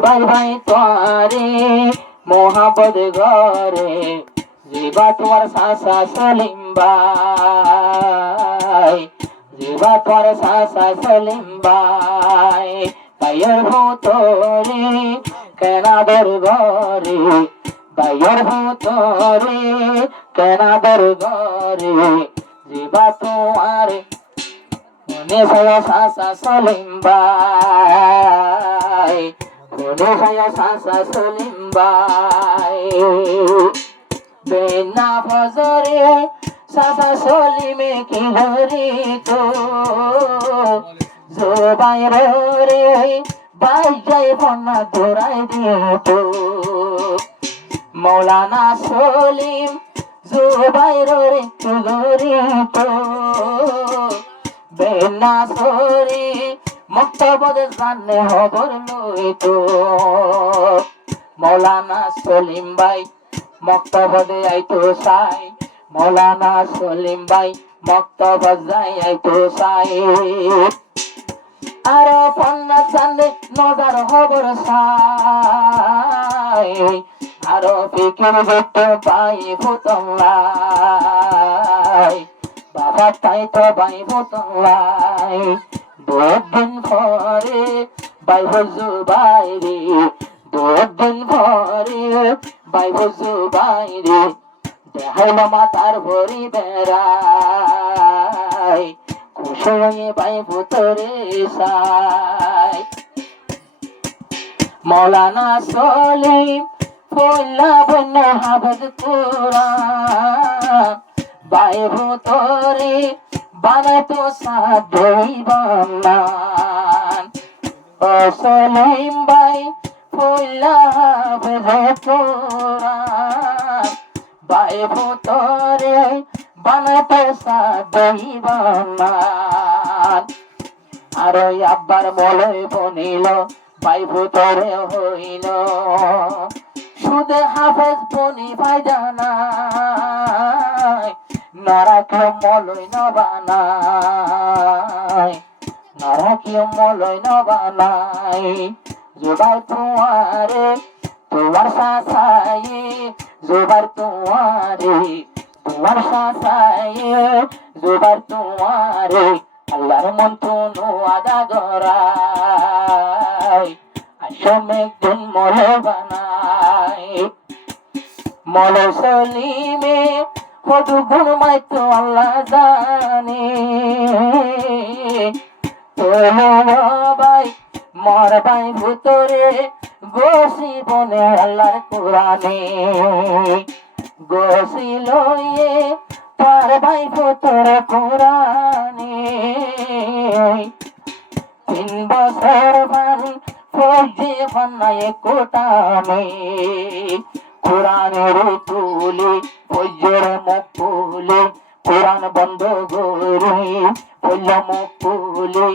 জুবাইর ভাই তোরে মোহাম্মদ ঘরে জিবা তোমার সাসা সলিম ভাই জিবা তোমার সাসা সলিম ভাই ভাইয়ের ভূতরে কেনাদের ঘরে ভাইয়ের ভূতরে কেনাদের ঘরে জিবা তোমার মনে ভাইয়া সাসা সলিম ভাই মনে ভাইয়া সাসা সলিম ভাই বেনা ফজরে সাসা সলিমে কি ঘরে তো জুবাইর রে ভাই যাই বন্যা দৌড়াই দিত মৌলানা সলিম জুবাইর রে কি ঘরে তো বেনা সরি মক্তবদে জানে খবর লইতো মৌলানা সলিম ভাই মক্তবদে আইতো সাই মৌলানা সলিম ভাই মক্তবদ যাই আইতো সাই আর পন্না জানে নজার খবর সাই আর ফিকির দেখতে পাই ফুতল্লাই বাবা তাই তো ভাই বোতলাই দুদিন পরে ভাই বজু বাইরে দুদিন পরে ভাই বজু বাইরে দেখাইল মাতার ভরি বেড়াই খুশি হয়ে ভাই ভুতরে সাই মৌলানা সলিম ফুল্লা বন্য হাফেজ কুরআন ভাই ভুতরে বানাতো সাধই বানান ও সলিম ভাই ফুল্লা হাফেজ কুরআন ভাই ভুতরে বানাতো সাধই বানান আর ওই আব্বার মলয় বনিল ভাই ভুতরে হইল সুদে হাফেজ বনি ভাই জানাই নারাকে মলয় নবানাই নারাকে মলয় নবানাই জুবাই তোমারে তোমার সাসাই জুবার তোমারে তোমার সাসাই জুবার তোমারে আল্লাহর মন তুনু আদা গরাই আসলে একজন মলয় বানাই মলয় সলিমে কত গুণ মাইতো আল্লাহ জানে ভাই মর ভাই ভুতরে গোসি বনে আল্লাহর কোরআনে গোসি লইয়ে তার ভাই ভুতরে কোরআনে 3 বছর বান ফৌজি বানায় কোটামে কোরআনের তুলে ফৌজের মুখ খুলে কোরআন বন্ধ করে পড়ল মুখ খুলে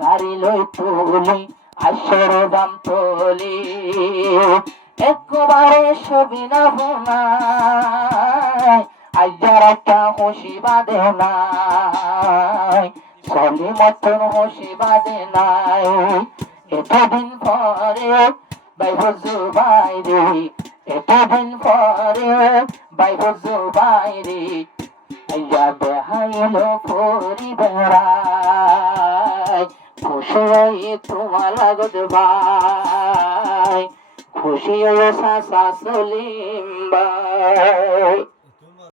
গাড়ি লই তুলে আসর দাম তোলে একবারে ছবি না ভোনায় আজ একটা খুশি বাদে নাই সলি মতন খুশি বাদে নাই এতদিন পরে ভাই বজু বাইরে এতদিন পরে ভাই বজু বাইরে আইয়া দেখাইল পরি বেড়াই খুশি হয়ে তোমার লাগত ভাই খুশি হয়ে সাসা সলিম ভাই।